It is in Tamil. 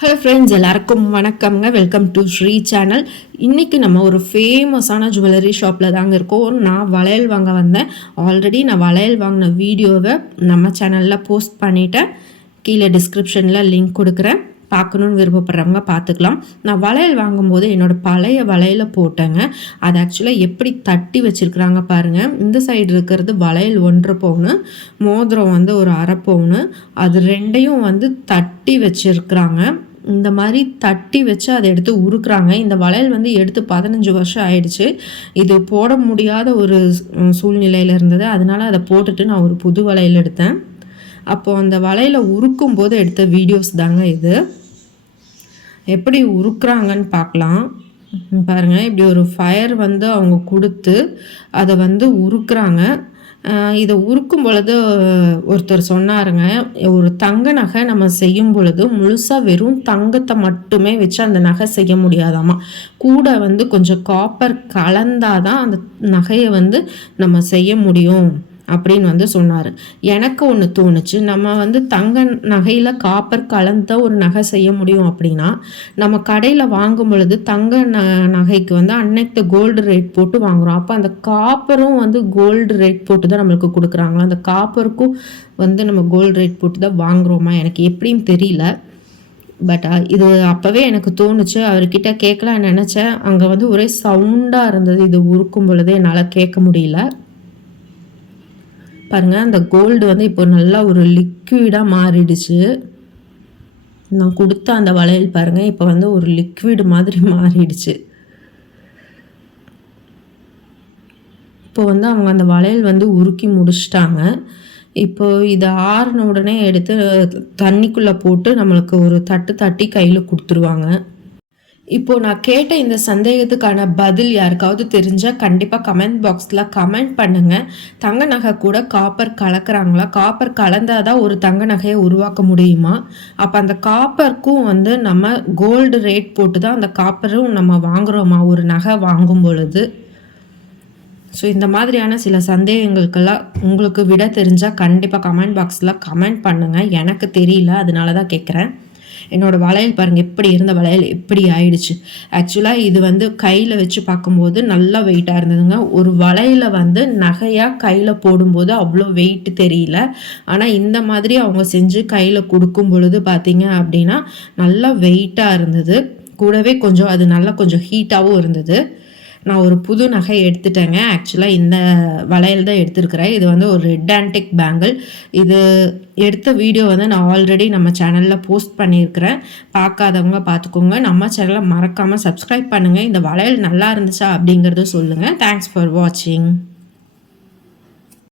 ஹலோ ஃப்ரெண்ட்ஸ் எல்லாருக்கும் வணக்கம்ங்க. வெல்கம் டு ஸ்ரீ சேனல் இன்றைக்கி நம்ம ஒரு ஃபேமஸான ஜுவல்லரி ஷாப்பில் தாங்க இருக்கோம். நான் வளையல் வாங்க வந்தேன். ஆல்ரெடி நான் வளையல் வாங்கின வீடியோவை நம்ம சேனலில் போஸ்ட் பண்ணிவிட்டேன் கீழே டிஸ்கிரிப்ஷனில் லிங்க் கொடுக்குறேன். பார்க்கணுன்னு விருப்பப்படுறவங்க பார்த்துக்கலாம். நான் வளையல் வாங்கும்போது என்னோடய பழைய வளையல போட்டேங்க. அது ஆக்சுவலாக எப்படி தட்டி வச்சுருக்குறாங்க பாருங்கள் இந்த சைடு இருக்கிறது வளையல் ஒன்றரை பவுனு மோதிரம் வந்து ஒரு அரை பவுனு. அது ரெண்டையும் வந்து தட்டி வச்சுருக்குறாங்க. இந்த மாதிரி தட்டி வச்சு அதை எடுத்து உருக்குறாங்க. இந்த வளையல் வந்து எடுத்து பதினஞ்சு வருஷம் ஆயிடுச்சு. இது போட முடியாத ஒரு சூழ்நிலையில் இருந்தது. அதனால் அதை போட்டுட்டு நான் ஒரு புது வளையல் எடுத்தேன். அப்போது அந்த வலையில் உருக்கும் போது எடுத்த வீடியோஸ் தாங்க இது. எப்படி உருக்குறாங்கன்னு பார்க்கலாம். பாருங்கள் இப்படி ஒரு ஃபயர் வந்து அவங்க கொடுத்து அதை வந்து உருக்குறாங்க. இதை உருக்கும் பொழுது ஒருத்தர் சொன்னாருங்க ஒரு தங்க நகை நம்ம செய்யும் பொழுது முழுசாக வெறும் தங்கத்தை மட்டுமே வச்சு அந்த நகை செய்ய முடியாதாமா? கூட வந்து கொஞ்சம் காப்பர் கலந்தாதான் அந்த நகையை வந்து நம்ம செய்ய முடியும். அப்படின்னு வந்து சொன்னார். எனக்கு ஒன்று தோணுச்சு நம்ம வந்து தங்க நகையில் காப்பர் கலந்த ஒரு நகை செய்ய முடியும் அப்படின்னா நம்ம கடையில் வாங்கும் பொழுது தங்க ந நகைக்கு வந்து அன்னைக்கு கோல்டு ரேட் போட்டு வாங்குகிறோம் அப்போ அந்த காப்பரும் வந்து கோல்டு ரேட் போட்டு தான் நம்மளுக்கு கொடுக்குறாங்களா அந்த காப்பருக்கும் வந்து நம்ம கோல்டு ரேட் போட்டு தான் வாங்குகிறோமா எனக்கு எப்படின்னு தெரியல. பட் இது அப்போவே எனக்கு தோணுச்சு. அவர்கிட்ட கேட்கலாம் நினச்சேன். அங்கே வந்து ஒரே சவுண்டாக இருந்தது. இது உருக்கும் பொழுது என்னால் கேட்க முடியல. பாருங்கள் அந்த கோல்டு வந்து இப்போ நல்லா ஒரு லிக்விடாக மாறிடுச்சு. நான் கொடுத்த அந்த வளையல் பாருங்கள் இப்போ வந்து ஒரு லிக்விடு மாதிரி மாறிடுச்சு. இப்போ வந்து அவங்க அந்த வளையல் வந்து உருக்கி முடிச்சிட்டாங்க. இப்போ இதை ஆறுன உடனே எடுத்து தண்ணிக்குள்ளே போட்டு நம்மளுக்கு ஒரு தட்டு தட்டி கையில் கொடுத்துருவாங்க. இப்போ நான் கேட்ட இந்த சந்தேகத்துக்கான பதில் யாருக்காவது தெரிஞ்சால் கண்டிப்பாக கமெண்ட் பாக்ஸில் கமெண்ட் பண்ணுங்கள் தங்க நகை கூட காப்பர் கலக்கிறாங்களா? காப்பர் கலந்தால் தான் ஒரு தங்க நகையை உருவாக்க முடியுமா? அப்போ அந்த காப்பருக்கும் வந்து நம்ம கோல்டு ரேட் போட்டு தான் அந்த காப்பரும் நம்ம வாங்குகிறோமா ஒரு நகை வாங்கும் பொழுது. ஸோ இந்த மாதிரியான சில சந்தேகங்களுக்கெல்லாம் உங்களுக்கு விட தெரிஞ்சால் கண்டிப்பாக கமெண்ட் பாக்ஸில் கமெண்ட் பண்ணுங்கள் எனக்கு தெரியல அதனால தான் கேட்குறேன் என்னோடய வளையல் பாருங்கள் எப்படி இருந்த வளையல் எப்படி ஆயிடுச்சு. ஆக்சுவலாக இது வந்து கையில் வச்சு பார்க்கும்போது நல்லா வெயிட்டாக இருந்ததுங்க. ஒரு வளையல வந்து நகையாக கையில் போடும்போது அவ்வளோ வெயிட் தெரியல. ஆனால் இந்த மாதிரி அவங்க செஞ்சு கையில் கொடுக்கும் பொழுது பார்த்தீங்க அப்படின்னா நல்லா வெயிட்டாக இருந்தது. கூடவே கொஞ்சம் அது நல்லா கொஞ்சம் ஹீட்டாகவும் இருந்தது. நான் ஒரு புது நகை எடுத்துட்டேங்க. ஆக்சுவலாக இந்த வளையல் தான் எடுத்திருக்கிறேன். இது வந்து ஒரு ரெட் ஆன்டிக் பேங்கிள் இது எடுத்த வீடியோ வந்து நான் ஆல்ரெடி நம்ம சேனலில் போஸ்ட் பண்ணியிருக்கிறேன். பார்க்காதவங்க பார்த்துக்கோங்க. நம்ம சேனலை மறக்காமல் சப்ஸ்கிரைப் பண்ணுங்கள் இந்த வளையல் நல்லா இருந்துச்சா அப்படிங்கிறத சொல்லுங்கள் தேங்க்ஸ் ஃபார் வாட்சிங்